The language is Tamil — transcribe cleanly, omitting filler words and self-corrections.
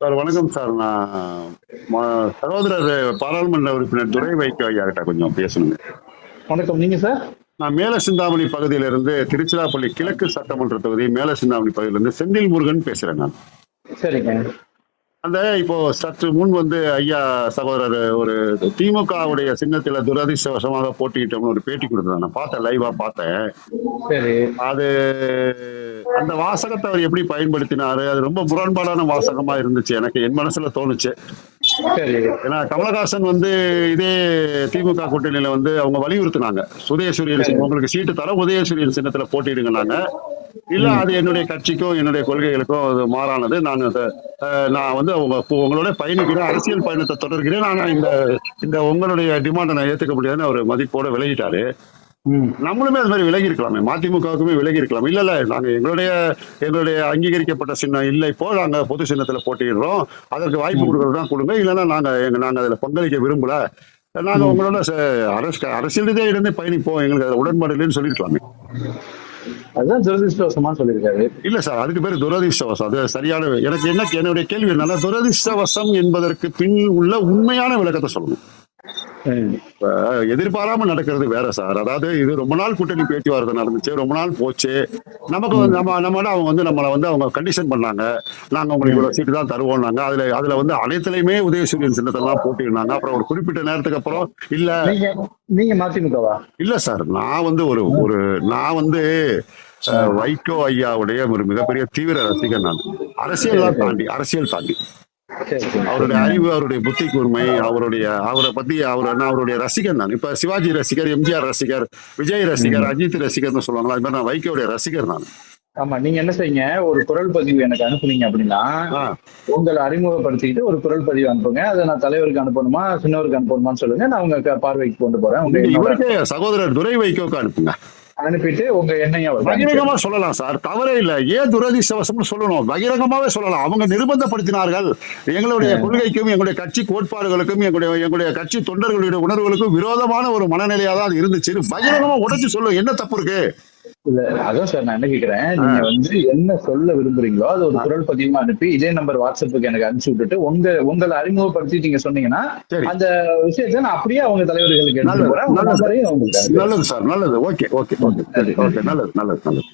சார் வணக்கம் சார். நான் சகோதரர் பாராளுமன்ற உறுப்பினர் துரை வைகோ ஐயா கிட்ட கொஞ்சம் பேசணுங்க. வணக்கம். நீங்க சார்? நான் மேல சிந்தாமணி பகுதியிலிருந்து திருச்சிராப்பள்ளி கிழக்கு சட்டமன்ற தொகுதி மேல சிந்தாமணி பகுதியிலிருந்து செந்தில் முருகன் பேசுறேன் நான். சரிங்க. அந்த இப்போ சற்று முன் ஐயா சகோதரர் ஒரு திமுகவுடைய சின்னத்துல துரதிர்ஷ்டவசமாக போட்டிக்கிட்டோம்னு ஒரு பேட்டி கொடுத்தாங்க. நான் பார்த்தேன், லைவா பார்த்தேன். சரி. அது அந்த வாசகத்தை அவர் எப்படி பயன்படுத்தினாரு, அது ரொம்ப முரண்பாடான வாசகமா இருந்துச்சு. எனக்கு என் மனசுல தோணுச்சு. சரி. ஏன்னா கமலஹாசன் இதே திமுக கூட்டணியில அவங்க வலியுறுத்தினாங்க, உதயசூரியன் உங்களுக்கு சீட்டு தர உதயசூரியன் சின்னத்துல போட்டிடுங்கன்னாங்க. இல்ல அது என்னுடைய கட்சிக்கும் என்னுடைய கொள்கைகளுக்கும் அது மாறானது. நான் உங்களோட பயணிக்கிறேன், அரசியல் பயணத்தை தொடர்கிறேன். ஆனா இந்த உங்களுடைய டிமாண்டை நான் ஏத்துக்க முடியாதுன்னு அவர் மதிப்போட விலகிட்டாரு. நம்மளுமே அது மாதிரி விலகி இருக்கலாமே, மதிமுகவுக்குமே விலகி இருக்கலாம். இல்ல நாங்க எங்களுடைய அங்கீகரிக்கப்பட்ட சின்னம் இல்லை, இப்போ நாங்க பொது சின்னத்துல போட்டிடுறோம், அதற்கு வாய்ப்பு கொடுக்கறதுதான் கொடுங்க, இல்லைன்னா நாங்க அதுல பங்களிக்க விரும்பல, நாங்க உங்களோட அரசியல் ரீதியா இருந்து பயணிப்போம், எங்களுக்கு அதுல உடன்பாடு இல்லைன்னு சொல்லிருக்கலாமே. அதுதான் துரதிருஷ்டவசமா சொல்லியிருக்காரு. இல்ல சார், அதுக்கு பேரு துரதிர்ஷ்டவசம். அது சரியான. என்னுடைய கேள்வி என்னன்னா, துரதிர்ஷ்டவசம் என்பதற்கு பின் உள்ள உண்மையான விளக்கத்தை சொல்லணும். எதிர்பாராம நடக்கிறது வேற சார். அதாவது இது ரொம்ப நாள் கூட்டணி பேச்சுவார்த்தை நடந்துச்சு, ரொம்ப நாள் போச்சு. நமக்கு நம்மள அவங்க கண்டிஷன் பண்ணாங்க, நாங்க உங்களுக்கு இவ்வளவு சீட்டு தான் தருவோம்னாங்க. அதுல அனைத்துலயுமே உதயசூரியன் சின்னத்தெல்லாம் போட்டிருந்தாங்க. அப்புறம் ஒரு குறிப்பிட்ட நேரத்துக்கு அப்புறம் இல்ல. நீங்க மதிமுகவா? இல்ல சார், நான் நான் வைகோ ஐயாவுடைய ஒரு மிகப்பெரிய தீவிர ரசிகர் நான். அரசியல் தாண்டி அவருடைய அறிவு, அவருடைய புத்தி கூர்மை, அவருடைய ரசிகர் நான். இப்ப சிவாஜி ரசிகர், எம்ஜிஆர் ரசிகர், விஜய் ரசிகர், அஜித் ரசிகர்னு சொல்லுவாங்களா, அது மாதிரி நான் வைகோடைய ரசிகர் நான். ஆமா, நீங்க என்ன செய்யுங்க, ஒரு குரல் பதிவு எனக்கு அனுப்புனீங்க அப்படின்னா உங்களை அறிமுகப்படுத்திக்கிட்டு ஒரு குரல் பதிவு அனுப்புங்க. அதை நான் தலைவருக்கு அனுப்பணுமா சின்னவருக்கு அனுப்பணுமான்னு சொல்லுங்க, நான் உங்க பார்வைக்கு கொண்டு போறேன். சகோதரர் துரை வைகோக்கு அனுப்புங்க. அனுப்பிட்டு உங்க எண்ணெயும் பகிரங்கமா சொல்லலாம் சார், தவறே இல்ல. ஏன் துரதிர்ஷ்டவசம்னு சொல்லணும்? பகிரங்கமாவே சொல்லலாம். அவங்க நிர்பந்தப்படுத்தினார்கள். எங்களுடைய கொள்கைக்கும் எங்களுடைய கட்சி கோட்பாடுகளுக்கும் எங்களுடைய கட்சி தொண்டர்களுடைய உணர்வுகளுக்கும் விரோதமான ஒரு மனநிலையா தான் அது இருந்துச்சு. பகிரங்கமா உடைச்சு சொல்லும், என்ன தப்பு இருக்கு? இல்ல அதான் சார், நான் என்ன கேக்குறேன், நீங்க என்ன சொல்ல விரும்புறீங்களோ அது ஒரு குரல் பதிவா அனுப்பி இதே நம்பர் வாட்ஸ்அப்புக்கு எனக்கு அனுப்பிச்சு விட்டுட்டு உங்களை அறிமுகப்படுத்தி நீங்க சொன்னீங்கன்னா அந்த விஷயத்தை நான் அப்படியே அவங்க தலைவர்களுக்கு எடுத்து போறேன். நல்லது சார், நல்லது. ஓகே, நல்லது.